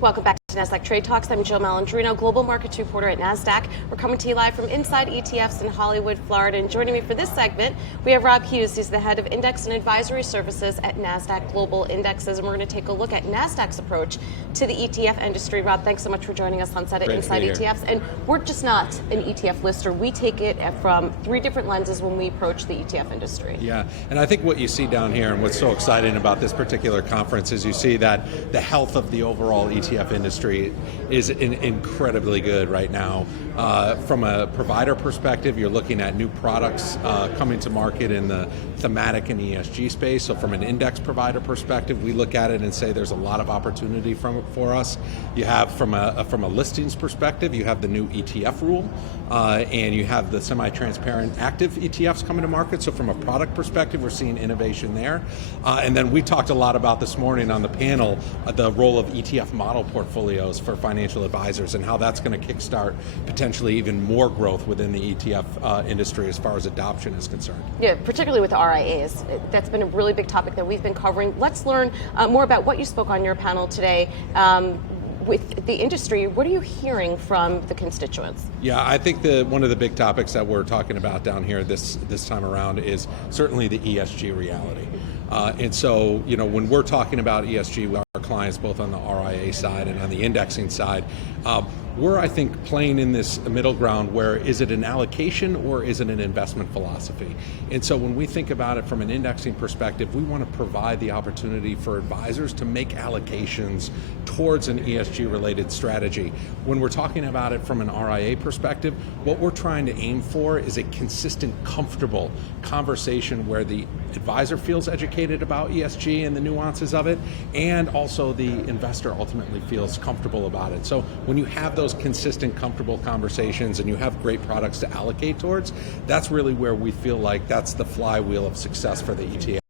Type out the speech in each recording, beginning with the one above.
Welcome back to Nasdaq Trade Talks. I'm Jill Malandrino, Global Markets Reporter at Nasdaq. We're coming to you live from inside ETFs in Hollywood, Florida. And joining me for this segment, we have Rob Hughes. He's the head of Index and Advisory Services at Nasdaq Global Indexes. And we're going to take a look at Nasdaq's approach to the ETF industry. Rob, thanks so much for joining us on set at Inside ETFs. And we're just not an ETF lister. We take it from three different lenses when we approach the ETF industry. Yeah, and I think what you see down here and what's so exciting about this particular conference is you see that the health of the overall ETF industry is incredibly good right now. From a provider perspective, you're looking at new products coming to market in the thematic and ESG space. So from an index provider perspective, we look at it and say there's a lot of opportunity for us. You have from a listings perspective, you have the new ETF rule, and you have the semi-transparent active ETFs coming to market. So from a product perspective, we're seeing innovation there. And then we talked a lot about this morning on the panel the role of ETF model portfolios for financial advisors and how that's going to kickstart potentially even more growth within the ETF industry as far as adoption is concerned. Yeah, particularly with the RIAs. That's been a really big topic that we've been covering. Let's learn more about what you spoke on your panel today. With the industry, what are you hearing from the constituents? Yeah, I think one of the big topics that we're talking about down here this time around is certainly the ESG reality. And so, when we're talking about ESG with our clients, both on the RIA side and on the indexing side, we're, I think, playing in this middle ground where is it an allocation or is it an investment philosophy? And so when we think about it from an indexing perspective, we want to provide the opportunity for advisors to make allocations towards an ESG related strategy. When we're talking about it from an RIA perspective, what we're trying to aim for is a consistent, comfortable conversation where the advisor feels educated about ESG and the nuances of it, and also the investor ultimately feels comfortable about it. So when you have those consistent, comfortable conversations and you have great products to allocate towards, that's really where we feel like that's the flywheel of success for the ETF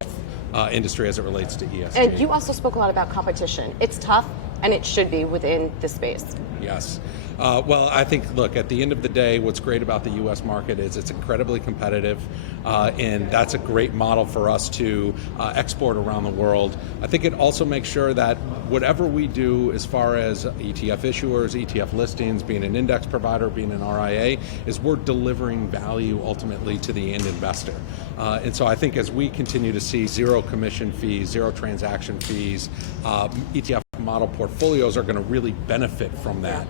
industry as it relates to ESG. And you also spoke a lot about competition. It's tough, and it should be within this space. Yes. Well, I think, look, at the end of the day, what's great about the U.S. market is it's incredibly competitive, and that's a great model for us to export around the world. I think it also makes sure that whatever we do as far as ETF issuers, ETF listings, being an index provider, being an RIA, is we're delivering value ultimately to the end investor. And so I think as we continue to see zero commission fees, zero transaction fees, ETF model portfolios are going to really benefit from that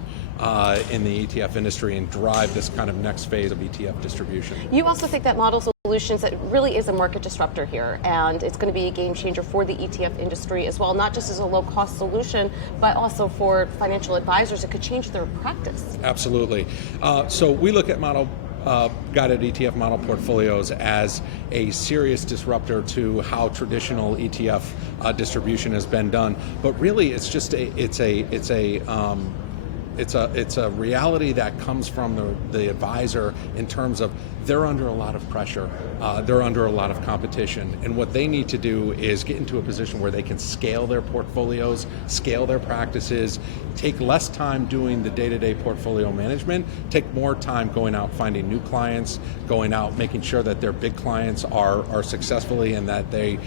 in the ETF industry and drive this kind of next phase of ETF distribution. You also think that model solutions, that really is a market disruptor here, and it's going to be a game changer for the ETF industry as well, not just as a low-cost solution, but also for financial advisors. It could change their practice. Absolutely. So we look at guided ETF model portfolios as a serious disruptor to how traditional ETF distribution has been done. But really, it's just it's a reality that comes from the advisor in terms of they're under a lot of pressure, they're under a lot of competition, and what they need to do is get into a position where they can scale their portfolios, scale their practices, take less time doing the day-to-day portfolio management, take more time going out finding new clients, going out making sure that their big clients are successfully and that they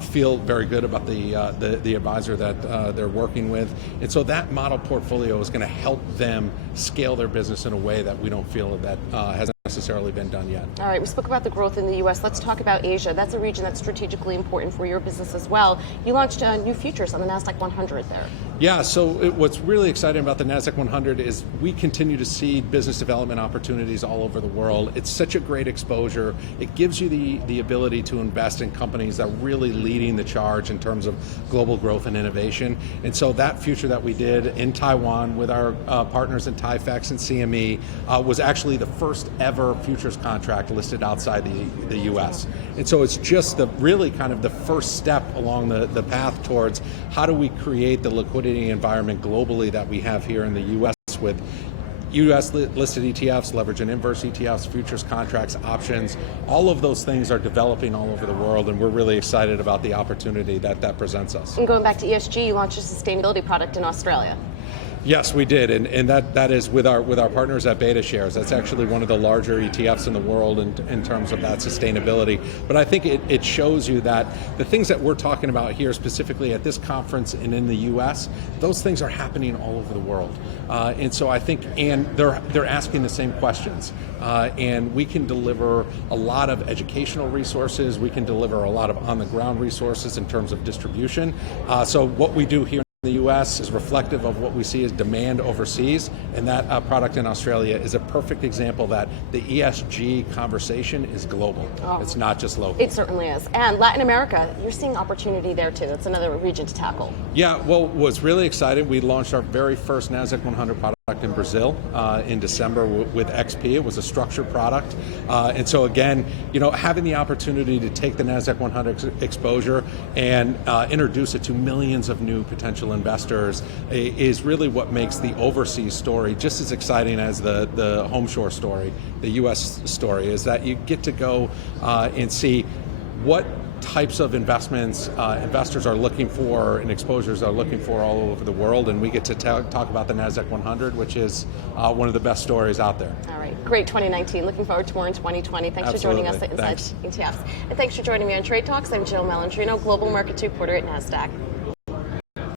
feel very good about the advisor that they're working with. And so that model portfolio is going to help them scale their business in a way that we don't feel that hasn't necessarily been done yet. All right, we spoke about the growth in the U.S. Let's talk about Asia. That's a region that's strategically important for your business as well. You launched new futures on the Nasdaq 100 there. Yeah, so what's really exciting about the Nasdaq 100 is we continue to see business development opportunities all over the world. It's such a great exposure. It gives you the ability to invest in companies that are really leading the charge in terms of global growth and innovation. And so that future that we did in Taiwan with our partners in TaiFex and CME was actually the first ever futures contract listed outside the U.S. And so it's just really kind of the first step along the path towards how do we create the liquidity environment globally that we have here in the U.S. with U.S. listed ETFs, leverage and inverse ETFs, futures contracts, options. All of those things are developing all over the world, and we're really excited about the opportunity that presents us. And going back to ESG, you launched a sustainability product in Australia. Yes, we did, and that is with our partners at Beta Shares. That's actually one of the larger ETFs in the world in terms of that sustainability. But I think it shows you that the things that we're talking about here, specifically at this conference and in the U.S., those things are happening all over the world. And so I think, and they're asking the same questions. And we can deliver a lot of educational resources. We can deliver a lot of on-the-ground resources in terms of distribution. So what we do here in the U.S. is reflective of what we see as demand overseas, and that product in Australia is a perfect example that the ESG conversation is global. Oh, it's not just local. It certainly is. And Latin America, you're seeing opportunity there too. That's another region to tackle. Yeah, well, was really excited. We launched our very first Nasdaq 100 product in Brazil in December with XP. It was a structured product. And so again, having the opportunity to take the Nasdaq 100 exposure and introduce it to millions of new potential investors is really what makes the overseas story just as exciting as the home shore story, the U.S. story, is that you get to go and see what types of investments investors are looking for and exposures are looking for all over the world, and we get to talk about the Nasdaq 100, which is one of the best stories out there. All right, great 2019. Looking forward to more in 2020. Thanks Absolutely. For joining us at Inside ETFs. And thanks for joining me on Trade Talks. I'm Jill Malandrino, Global Markets Reporter at Nasdaq.